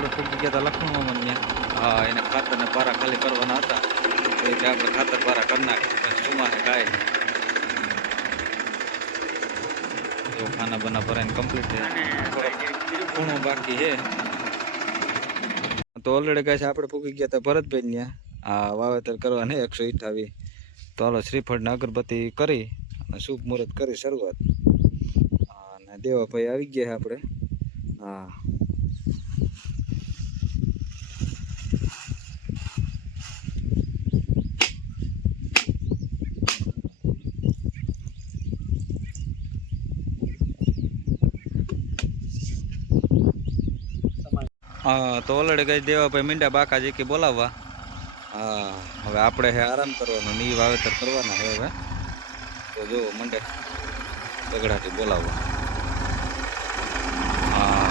આપણે ફૂકી ગયા હતા લખણમાં મને એને ખાતરને પારા ખાલી કરવાના હતા. કે આપણે ખાતર પારા કરી નાખીએ સુમાને કાંઈ તો ખાના બના ભરાઈને કમ્પ્લીટ છે. ખૂણો બાકી છે. તો ઓલરેડી કહે છે આપણે પૂકી ગયા હતા ભરતભાઈ ત્યાં. આ વાવેતર કરવાને એકસો ઇઠાવી તો હાલો શ્રીફળને અગરબત્તી કરી અને શુભ મુહૂર્ત કરી શરૂઆત. અને દેવાભાઈ આવી ગયા આપણે. હા. હા, તો ઓલરેડી કઈ દેવાભાઈ મીંડા બાકાજી કે બોલાવવા. હા, હવે આપણે હે આરામ કરવાનો ની વાવેતર કરવાના હવે હવે. તો જો મંડે બગડાથી બોલાવવા. હા.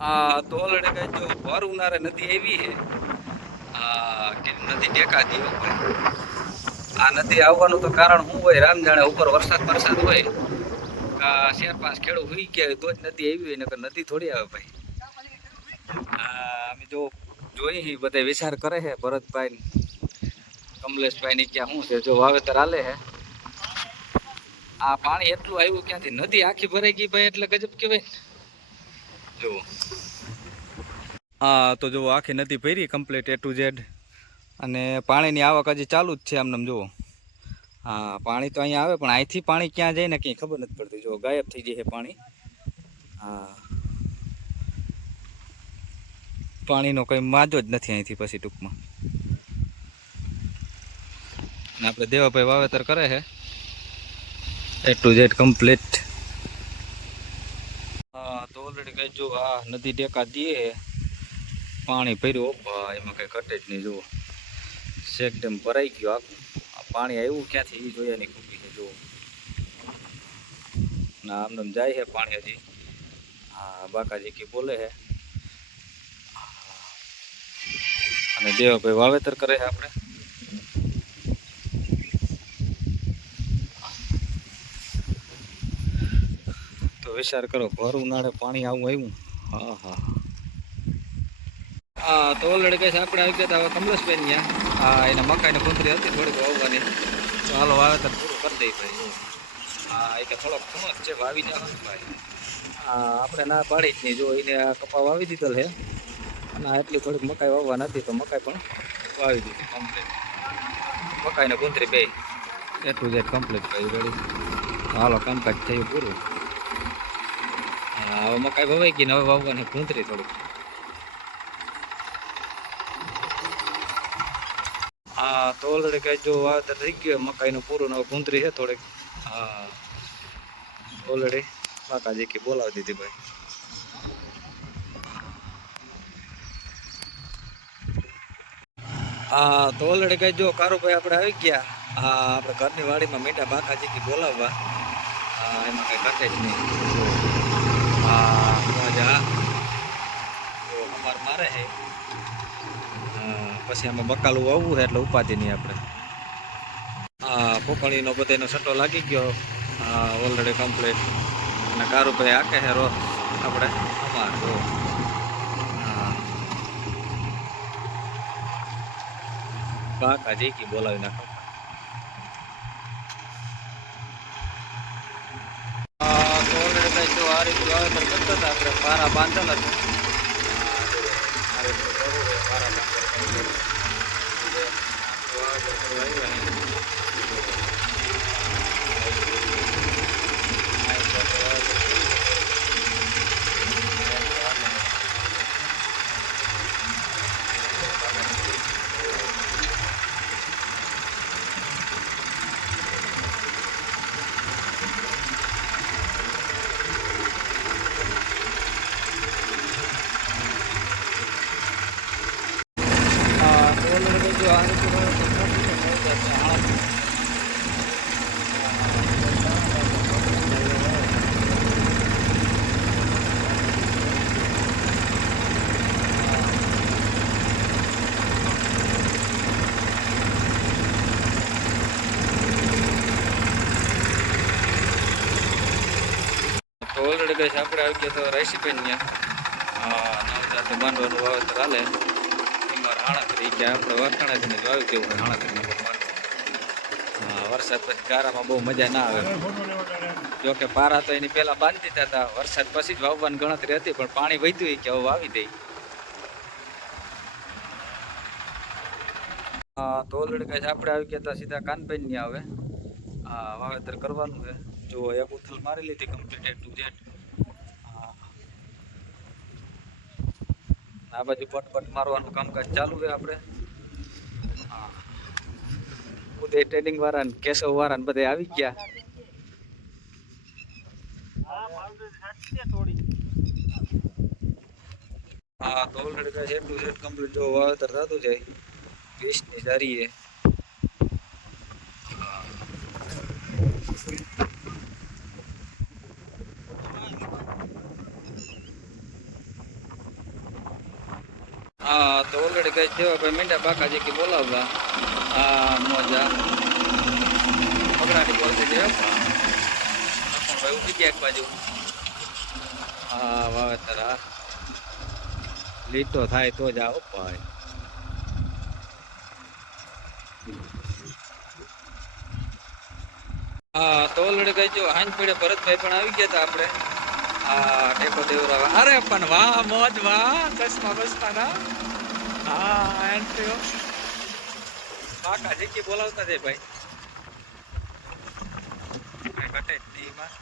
હા, તો ઓલરેડી કઈ જો ભર ઉનારે નદી એવી હે હા, કે નદી દીવો ભાઈ આ નદી આવવાનું તો કારણ શું હોય? રામ જાણે ઉપર વરસાદ વરસાદ હોય. ચાર પાંચ ખેડૂ હોઈ ગયા તો જ નદી આવી હોય, નકર નદી થોડી આવે ભાઈ. અમે જો જોઈ હી, બધા વિચાર કરે છે ભરતભાઈ કમલેશભાઈ ની ક્યાં શું છે? જો વાવેતર હાલે છે આ પાણી એટલું આવ્યું ક્યાંથી? નદી આખી ભરાઈ ગઈ ભાઈ, એટલે ગજબ કહેવાય જો હા, તો જુઓ, આખી નદી ભરી કમ્પ્લીટ એ ટુ ઝેડ અને પાણીની આવક હજી ચાલુ જ છે આમને જુઓ. હા, પાણી તો અહીંયા આવે, પણ અહીંથી પાણી ક્યાં જાય ને કંઈ ખબર નથી પડતી. જો ગાયબ થઈ જાય છે પાણી. હા. પાણીનો કંઈ માજો જ નથી અહીંથી પછી ટૂંકમાં. આપણે દેવાભાઈ વાવેતર કરે છે. એ ટુ ઝેડ કમ્પ્લીટ હા, તો ઓલરેડી કઈ જો આ નદી ટેકા દે પાણી ભર્યું એમાં કઈ ઘટે જ નહીં, જુઓ. શેક ડેમ ભરાઈ ગયો આખું. પાણી આવ્યું ક્યાંથી એ જોયા નહીં ખૂબી છે જુઓ. ના આમને જાય છે પાણી હજી. હા, બાકાજી કે બોલે છે. અને દેવાભાઈ વાવેતર કરે છે આપણે. તો વિચાર કરો ભર ઉનાળે પાણી આવું આવ્યું. હા હા. તો ઓલરેડી છે, આપણે આવી ગયા હતા હવે કમલેશભાઈ ત્યાં હા એને મકાઈની કુંતરી હતી, થોડીક વાવવાની. તો હાલો વાવેતર પૂરું કરી દઈ ભાઈ. હા એ કે થોડોક જ છે, વાવી જાવ ભાઈ. આપણે ના પાડી જ નહીં, જો એને આ કપા વાવી દીધેલ છે. અને આટલી થોડીક મકાઈ વાવવા નથી, તો મકાઈ પણ વાવી દીધી કમ્પ્લીટ મકાઈને કુંતરી બે. એટલું જ કમ્પ્લીટ કરી રેડી હાલો કામકાજ થયું પૂરું. હવે મકાઈ વવાઈ ગઈ ને હવે વાવવાની કુંતરી થોડીક. હા તો ઓલરેડી કઈ જો વાવેતર થઈ ગયું, મકાઈનું પૂરું નવું કુંતરી છે થોડીક. હા. ઓલરેડી કાકાજી કે બોલાવી દીધી ભાઈ. હા તો ઓલરેડી કઈ જો કારુભાઈ આપણે આવી ગયા. હા આપણે ઘરની વાડીમાં મીઠા બાકાજી કે બોલાવવા. હા, એમાં કઈ ઘટે જ નહીં હા મજા જો અમાર મારે છે હા પછી આમાં બકાલું વાવવું છે એટલે ઉપાધિ નહીં આપણે. હા પોકણીનો બધાનો સટ્ટો લાગી ગયો. ઓલરેડી કમ્પ્લીટ અને કારુભાઈ આકે છે રો આપણે અમાર જો. કાકાજી કી બોલાવી નાખો. આ રીતે વાવેતર કરતા હતા, આપણે પારા બાંધેલા છે. આ બાંધેલા છે. વાવેતર કરવા આવ્યા છે. હા તો ઓલરેડી જો આ રીતે વાવેતર કરતું હતું, વાવેતર છે. આ ગઈ છે, આપણે આવી ગયા તો ત્યાં નવજાતે માંડવાનું વાવેતર હાલે. એમાં હાણત્રી કે આપણે વરખાણાથી જ વાવી કેવું હોય હા, વરસાદ પછી ગારામાં બહુ મજા ના આવે. જો કે પારા તો એની પહેલા બાંધી દીધા હતા વરસાદ પછી જ વાવવાની ગણતરી હતી, પણ પાણી વધ્યું કે હવે વાવી દઈ તો ઓલરેડી કઈ આપણે આવી ગયા હતા સીધા કાનભાઈ આવે. વાવેતર કરવાનું છે. જો એક ઉથલ મારી લીધી કમ્પ્લીટ ટુ ઝેડ આ બાજુ પટ મારવાનું કામકાજ ચાલુ છે આપણે. હા. ઉદય ટ્રેડિંગ વાળા ને કેશવ વાળા ને બધા આવી ગયા. હા, તો already M two set complete જો વાવેતર થતું જાય. વીસની જારીએ હા તો ઓલરેડી કઈ જેવા ભાઈ મીંડા બાકા જે કે બોલાવવા. હા મોજા. બોલતી છે ભાઈ ઊભી ગયા એક બાજુ. હા વાવેતર હા. લીટો થાય તો જ આવો ભાઈ. હા, તો ઓલરેડી કઈ જો, હાંજ પીડે, ભરતભાઈ પણ આવી ગયા હતા આપણે. હા, ટેકો દેવરાવા અરે, પણ વાહ, મોજ, વાહ. ચશ્મા બસમા, ના? હા એન્ટ્રીઓ કાકા, જીકી બોલાવતા છે ભાઈ. બટે એમાં